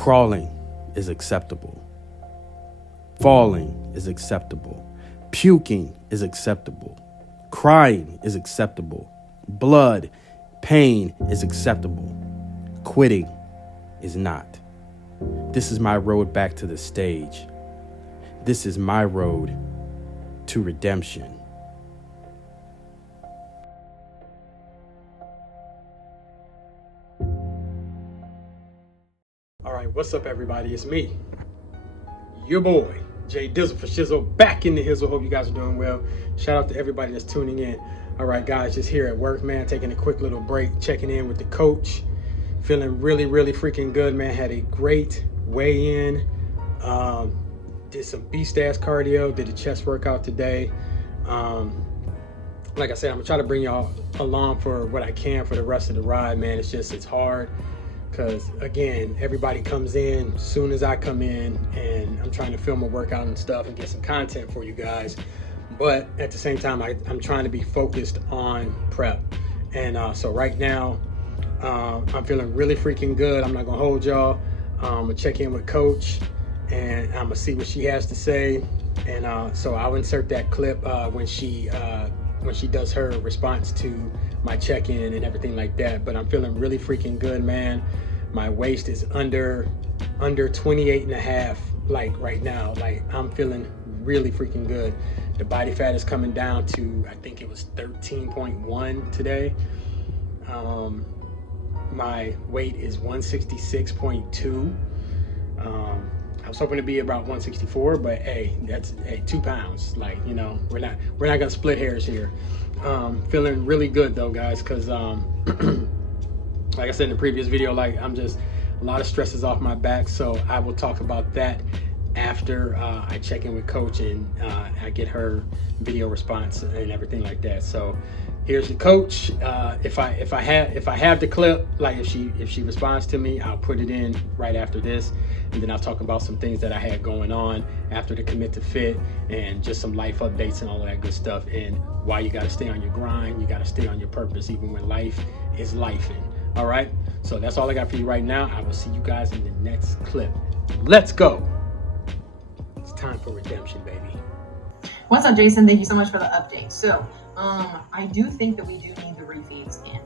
Crawling is acceptable. Falling is acceptable. Puking is acceptable. Crying is acceptable. Blood, pain is acceptable. Quitting is not. This is my road back to the stage. This is my road to redemption. All right, what's up, everybody? It's me, your boy, Jay Dizzle for Shizzle, back in the Hizzle. Hope you guys are doing well. Shout out to everybody that's tuning in. All right, guys, just here at work, man, taking a quick little break, checking in with the coach. Feeling really, really freaking good, man. Had a great weigh-in. Did some beast-ass cardio, did a chest workout today. Like I said, I'm gonna try to bring y'all along for what I can for the rest of the ride, man. It's hard. Because again, everybody comes in soon as I come in, and I'm trying to film a workout and stuff and get some content for you guys. But at the same time, I'm trying to be focused on prep. And so right now, I'm feeling really freaking good. I'm not gonna hold y'all. I'm gonna check in with Coach, and I'm gonna see what she has to say. And so I'll insert that clip when she does her response to my check-in and everything like that. But I'm feeling really freaking good, man. My waist is under 28 and a half, like right now. Like, I'm feeling really freaking good. The body fat is coming down to, I think it was 13.1 today. My weight is 166.2. I was hoping to be about 164, but hey, that's 2 pounds. Like, you know, we're not gonna split hairs here. Feeling really good though, guys, because like I said in the previous video, like, I'm just, a lot of stress is off my back. So I will talk about that after I check in with Coach and I get her video response and everything like that. So here's the Coach. If I have the clip, like if she responds to me, I'll put it in right after this, and then I'll talk about some things that I had going on after the commit to fit, and just some life updates and all of that good stuff, and why you got to stay on your grind, you got to stay on your purpose even when life is lifing. All right, so that's all I got for you right now. I will see you guys in the next clip. Let's go. It's time for redemption, baby. What's up, Jason? Thank you so much for the update. So I do think that we do need the refeeds in.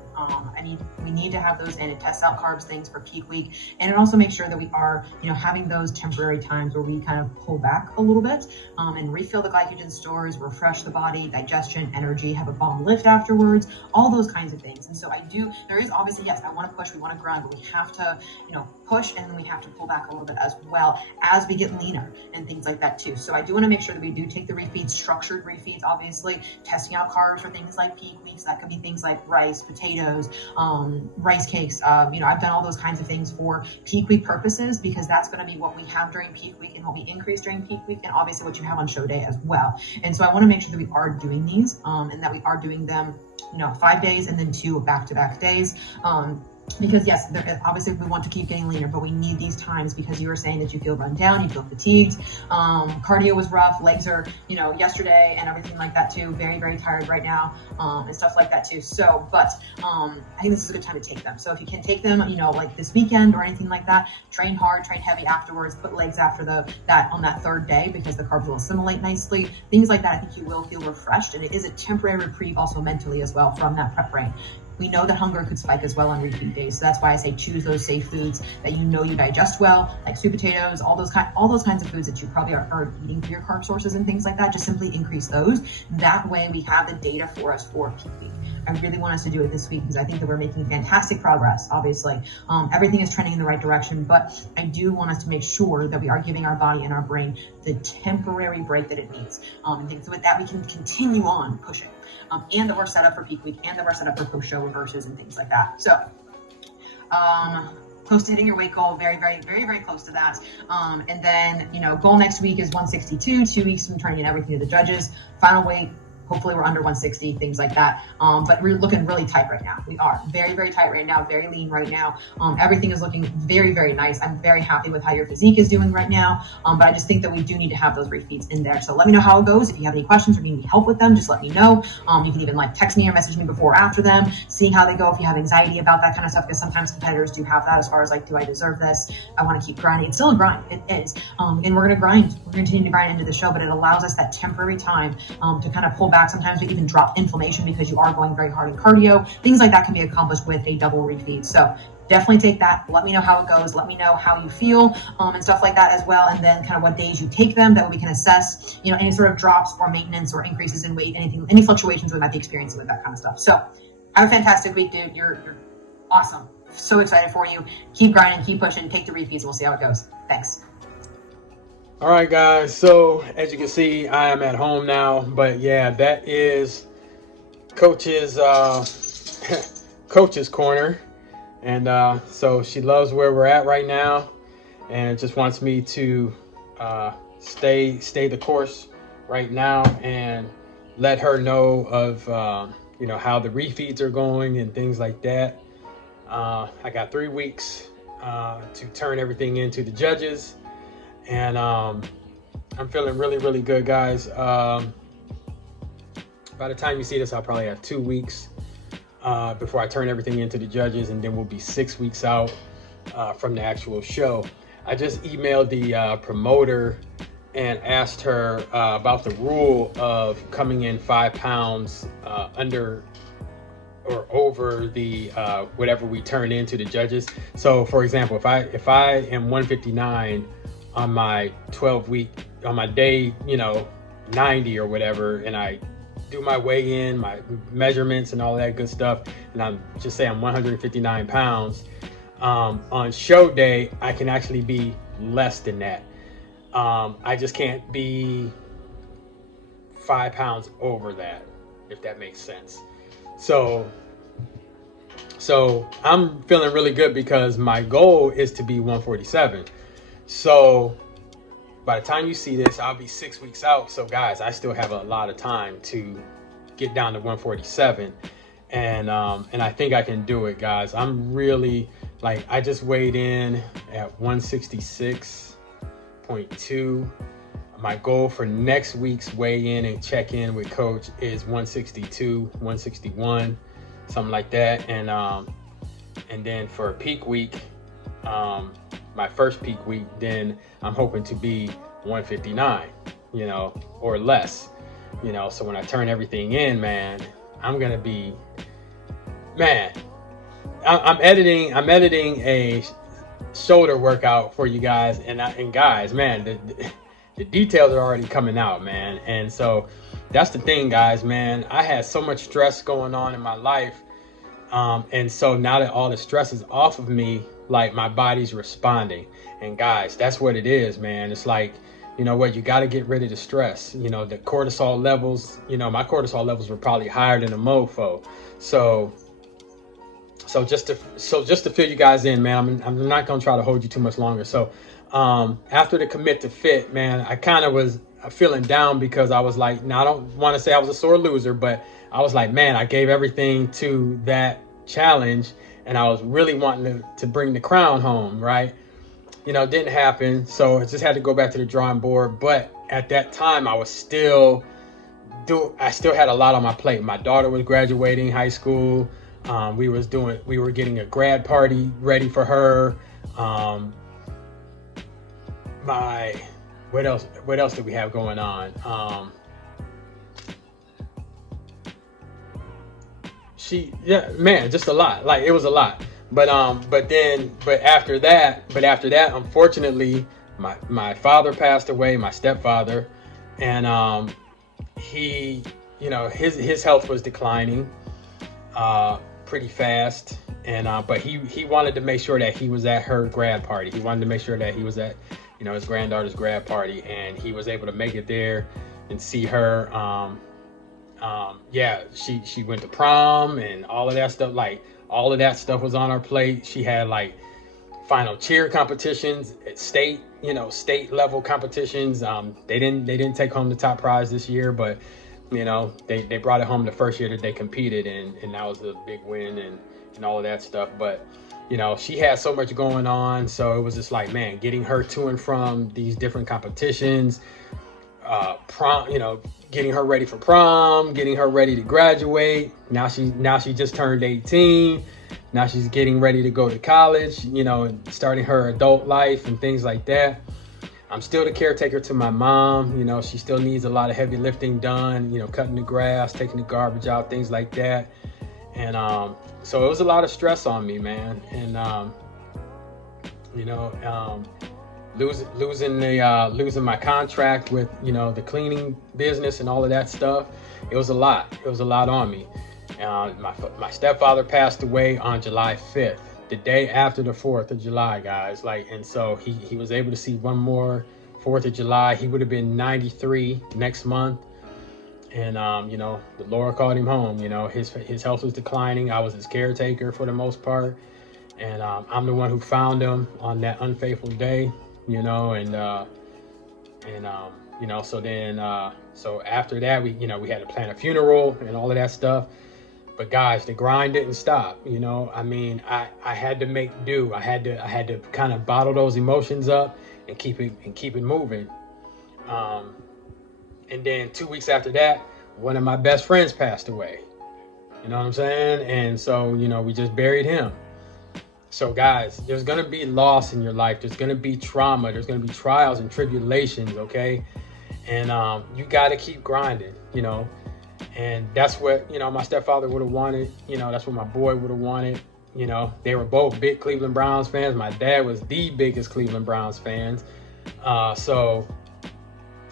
We need to have those in. It tests out carbs things for peak week, and it also makes sure that we are, having those temporary times where we kind of pull back a little bit and refill the glycogen stores, refresh the body, digestion, energy, have a bomb lift afterwards, all those kinds of things. And so there is obviously, yes, I want to push, we want to grind, but we have to, push, and then we have to pull back a little bit as well as we get leaner and things like that too. So I do want to make sure that we do take the refeeds, structured refeeds, obviously, testing out carbs for things like peak weeks. That could be things like rice, potatoes, rice cakes. I've done all those kinds of things for peak week purposes, because that's going to be what we have during peak week and what we increase during peak week, and obviously what you have on show day as well. And so I want to make sure that we are doing these and that we are doing them 5 days and then 2 back-to-back days. Because yes, obviously we want to keep getting leaner, but we need these times, because you were saying that you feel run down, you feel fatigued. Cardio was rough, legs are, yesterday and everything like that too. Very, very tired right now and stuff like that too. So, but I think this is a good time to take them. So if you can take them, like this weekend or anything like that, train hard, train heavy afterwards, put legs after that on that 3rd day, because the carbs will assimilate nicely. Things like that, I think you will feel refreshed, and it is a temporary reprieve also mentally as well from that prep brain. We know that hunger could spike as well on repeat days. So that's why I say choose those safe foods that you digest well, like sweet potatoes, all those kinds of foods that you probably are eating for your carb sources and things like that. Just simply increase those. That way we have the data for us for peak week. I really want us to do it this week, because I think that we're making fantastic progress. Obviously, everything is trending in the right direction, but I do want us to make sure that we are giving our body and our brain the temporary break that it needs. And so with that, we can continue on pushing. And that we're set up for peak week, and that we're set up for post-show reverses and things like that. So, close to hitting your weight goal, very, very, very, very close to that. And then, goal next week is 162, 2 weeks from turning in everything to the judges. Final weight, Hopefully we're under 160, things like that. But we're looking really tight right now. We are very, very tight right now, very lean right now. Everything is looking very, very nice. I'm very happy with how your physique is doing right now. But I just think that we do need to have those refeeds in there. So let me know how it goes. If you have any questions or need any help with them, just let me know. You can even like text me or message me before or after them, see how they go. If you have anxiety about that kind of stuff, because sometimes competitors do have that as far as like, do I deserve this? I want to keep grinding. It's still a grind. It is. And we're going to grind. We're going to continue to grind into the show, but it allows us that temporary time to kind of pull back. Sometimes we even drop inflammation because you are going very hard in cardio. Things like that can be accomplished with a double refeed. So definitely take that. Let me know how it goes. Let me know how you feel and stuff like that as well. And then kind of what days you take them, that way we can assess, you know, any sort of drops or maintenance or increases in weight, anything, any fluctuations we might be experiencing with that kind of stuff. So have a fantastic week, dude. You're awesome. So excited for you. Keep grinding, keep pushing, take the refeeds, and we'll see how it goes. Thanks. All right, guys. So as you can see, I am at home now, but yeah, that is Coach's Coach's corner. And so she loves where we're at right now and just wants me to stay the course right now and let her know of, you know, how the refeeds are going and things like that. I got 3 weeks to turn everything into the judges. And I'm feeling really, really good, guys. By the time you see this, I'll probably have 2 weeks before I turn everything into the judges, and then we'll be 6 weeks out from the actual show. I just emailed the promoter and asked her about the rule of coming in 5 pounds under or over the whatever we turn into the judges. So for example, if I am 159 on my 12-week, on my day, you know, 90 or whatever, and I do my weigh in, my measurements and all that good stuff, and I'm just say I'm 159 pounds, on show day, I can actually be less than that. I just can't be 5 pounds over that, if that makes sense. So I'm feeling really good because my goal is to be 147. So by the time you see this, I'll be 6 weeks out. So guys, I still have a lot of time to get down to 147. And I think I can do it, guys. I'm really, like, I just weighed in at 166.2. My goal for next week's weigh in and check in with coach is 162, 161, something like that. And then for peak week, my first peak week, then I'm hoping to be 159, you know, or less, you know. So when I turn everything in, man, I'm gonna be, man, I'm editing a shoulder workout for you guys, and guys, man, the details are already coming out, man. And so that's the thing, guys, man. I had so much stress going on in my life, and so now that all the stress is off of me, like, my body's responding. And guys, that's what it is, man. It's like, you know what, you got to get rid of the stress. You know, the cortisol levels, you know, my cortisol levels were probably higher than a mofo. So just to fill you guys in, man, I'm not going to try to hold you too much longer. So after the commit to fit, man, I kind of was feeling down because I was like, now I don't want to say I was a sore loser, but I was like, man, I gave everything to that challenge and I was really wanting to bring the crown home, right? You know, it didn't happen. So I just had to go back to the drawing board. But at that time, I still had a lot on my plate. My daughter was graduating high school. We were getting a grad party ready for her. What else did we have going on? Just a lot. Like, it was a lot. But after that, unfortunately, my father passed away, my stepfather, and he, you know, his health was declining pretty fast, and but he wanted to make sure that he was at her grad party. He wanted to make sure that he was at, you know, his granddaughter's grad party, and he was able to make it there and see her. She went to prom and all of that stuff. Like, all of that stuff was on her plate. She had like final cheer competitions at state level competitions. They didn't take home the top prize this year, but you know, they brought it home the first year that they competed, and that was a big win and all of that stuff. But, you know, she had so much going on. So it was just like, man, getting her to and from these different competitions, prom, you know, getting her ready for prom, getting her ready to graduate. Now she just turned 18. Now she's getting ready to go to college, you know, and starting her adult life and things like that. I'm still the caretaker to my mom. You know, she still needs a lot of heavy lifting done, you know, cutting the grass, taking the garbage out, things like that. And so it was a lot of stress on me, man. And you know, losing my contract with, you know, the cleaning business and all of that stuff. It was a lot. It was a lot on me. My stepfather passed away on July 5th, the day after the 4th of July, guys. Like, and so he was able to see one more 4th of July. He would have been 93 next month. And, you know, the Lord called him home. You know, his health was declining. I was his caretaker for the most part. And I'm the one who found him on that unfaithful day, you know, and you know, so then, so after that, we had to plan a funeral and all of that stuff. But guys, the grind didn't stop. You know, I mean, I had to make do. I had to kind of bottle those emotions up and keep it moving. And then 2 weeks after that, one of my best friends passed away. You know what I'm saying? And so, you know, we just buried him. So guys, there's going to be loss in your life. There's going to be trauma. There's going to be trials and tribulations, okay? And you got to keep grinding, you know? And that's what, you know, my stepfather would have wanted. You know, that's what my boy would have wanted. You know, they were both big Cleveland Browns fans. My dad was the biggest Cleveland Browns fans. So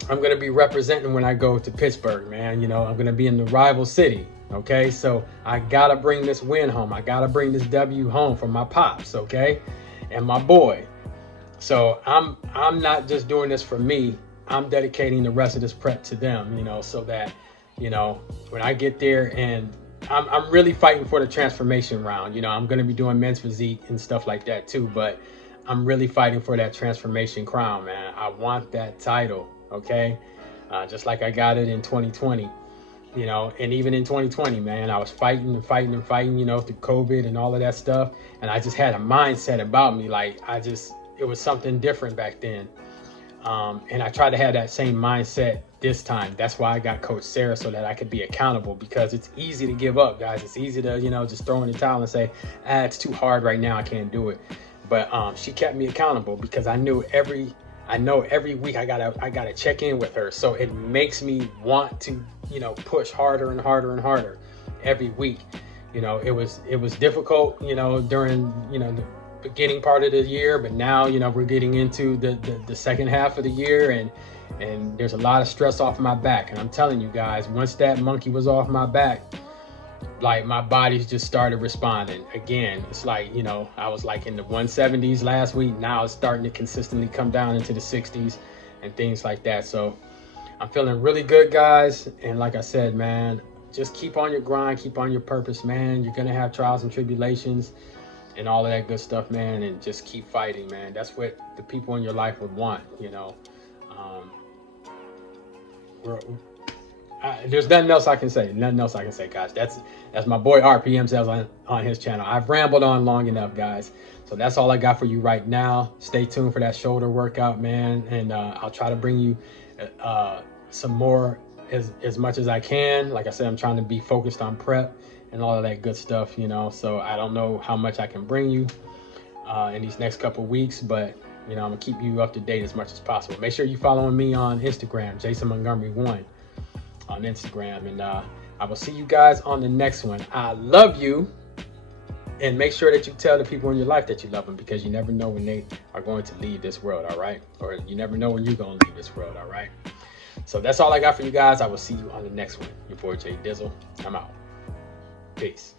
I'm going to be representing when I go to Pittsburgh, man. You know, I'm going to be in the rival city. Okay, so I got to bring this win home. I got to bring this W home for my pops, okay, and my boy. So I'm not just doing this for me. I'm dedicating the rest of this prep to them, you know, so that, you know, when I get there, and I'm really fighting for the transformation round. You know, I'm going to be doing men's physique and stuff like that too, but I'm really fighting for that transformation crown, man. I want that title, okay, just like I got it in 2020. You know, and even in 2020, man, I was fighting, you know, through COVID and all of that stuff. And I just had a mindset about me. Like, it was something different back then. And I tried to have that same mindset this time. That's why I got Coach Sarah, so that I could be accountable, because it's easy to give up, guys. It's easy to, you know, just throw in the towel and say, it's too hard right now. I can't do it. But she kept me accountable, because I know every week I gotta check in with her. So it makes me want to, you know, push harder and harder and harder every week. You know, it was difficult, you know, during, you know, the beginning part of the year, but now, you know, we're getting into the second half of the year, and there's a lot of stress off my back. And I'm telling you guys, once that monkey was off my back, like, my body's just started responding again. It's like, you know, I was like in the 170s last week. Now it's starting to consistently come down into the 60s and things like that. So I'm feeling really good, guys. And like I said, man, just keep on your grind, keep on your purpose, man. You're going to have trials and tribulations and all of that good stuff, man. And just keep fighting, man. That's what the people in your life would want, you know. There's nothing else I can say. Nothing else I can say, guys. That's my boy RPM says on his channel. I've rambled on long enough, guys. So that's all I got for you right now. Stay tuned for that shoulder workout, man. And I'll try to bring you some more as much as I can. Like I said, I'm trying to be focused on prep and all of that good stuff, you know. So I don't know how much I can bring you in these next couple weeks, but, you know, I'm going to keep you up to date as much as possible. Make sure you're following me on Instagram, Jason Montgomery 1. On Instagram, and I will see you guys on the next one. I love you, and make sure that you tell the people in your life that you love them, because you never know when they are going to leave this world, all right? Or you never know when you're going to leave this world, all right? So that's all I got for you guys. I will see you on the next one. Your boy Jay Dizzle. I'm out. Peace.